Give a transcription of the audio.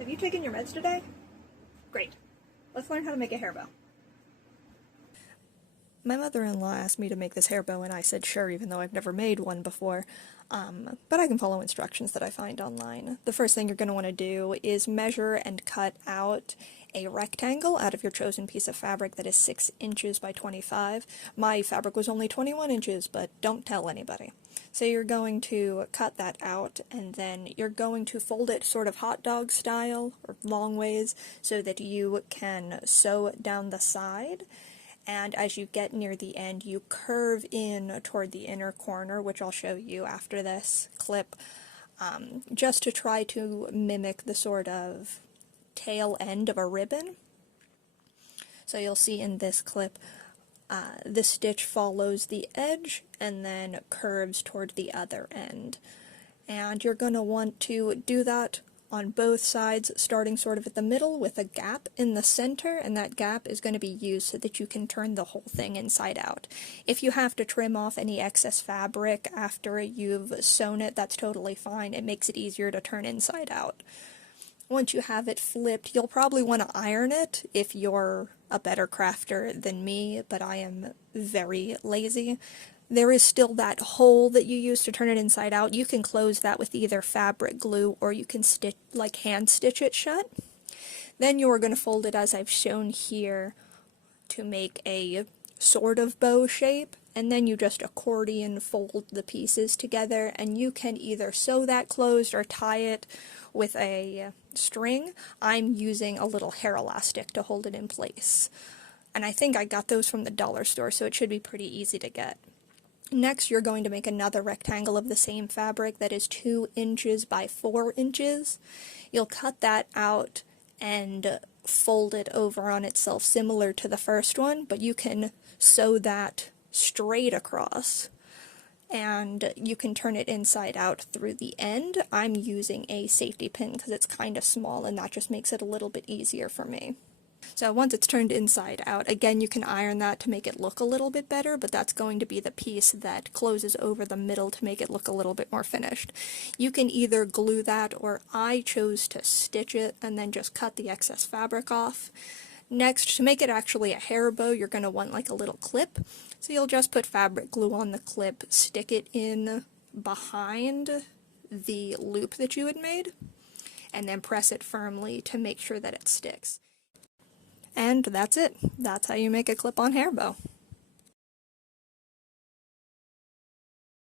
Have you taken your meds today? Great. Let's learn how to make a hair bow. My mother-in-law asked me to make this hair bow, and I said sure, even though I've never made one before. But I can follow instructions that I find online. The first thing you're going to want to do is measure and cut out a rectangle out of your chosen piece of fabric that is 6 inches by 25. My fabric was only 21 inches, but don't tell anybody. So you're going to cut that out, and then you're going to fold it sort of hot dog style, or long ways, so that you can sew down the side. And as you get near the end, you curve in toward the inner corner, which I'll show you after this clip, just to try to mimic the sort of tail end of a ribbon. So you'll see in this clip, the stitch follows the edge and then curves toward the other end. And you're going to want to do that on both sides, starting sort of at the middle with a gap in the center, and that gap is going to be used so that you can turn the whole thing inside out. If you have to trim off any excess fabric after you've sewn it, that's totally fine. It makes it easier to turn inside out. Once you have it flipped, you'll probably want to iron it if you're a better crafter than me, but I am very lazy. There is still that hole that you use to turn it inside out. You can close that with either fabric glue, or you can stitch, like hand stitch it shut. Then you are going to fold it as I've shown here to make a sort of bow shape, and then you just accordion fold the pieces together, and you can either sew that closed or tie it with a string. I'm using a little hair elastic to hold it in place. And I think I got those from the dollar store, so it should be pretty easy to get. Next, you're going to make another rectangle of the same fabric that is 2 inches by 4 inches. You'll cut that out and fold it over on itself, similar to the first one, but you can sew that straight across, and you can turn it inside out through the end. I'm using a safety pin because it's kind of small, and that just makes it a little bit easier for me. So once it's turned inside out, again, you can iron that to make it look a little bit better, but that's going to be the piece that closes over the middle to make it look a little bit more finished. You can either glue that, or I chose to stitch it and then just cut the excess fabric off. Next, to make it actually a hair bow, you're going to want like a little clip. So you'll just put fabric glue on the clip, stick it in behind the loop that you had made, and then press it firmly to make sure that it sticks. And that's it. That's how you make a clip-on hair bow.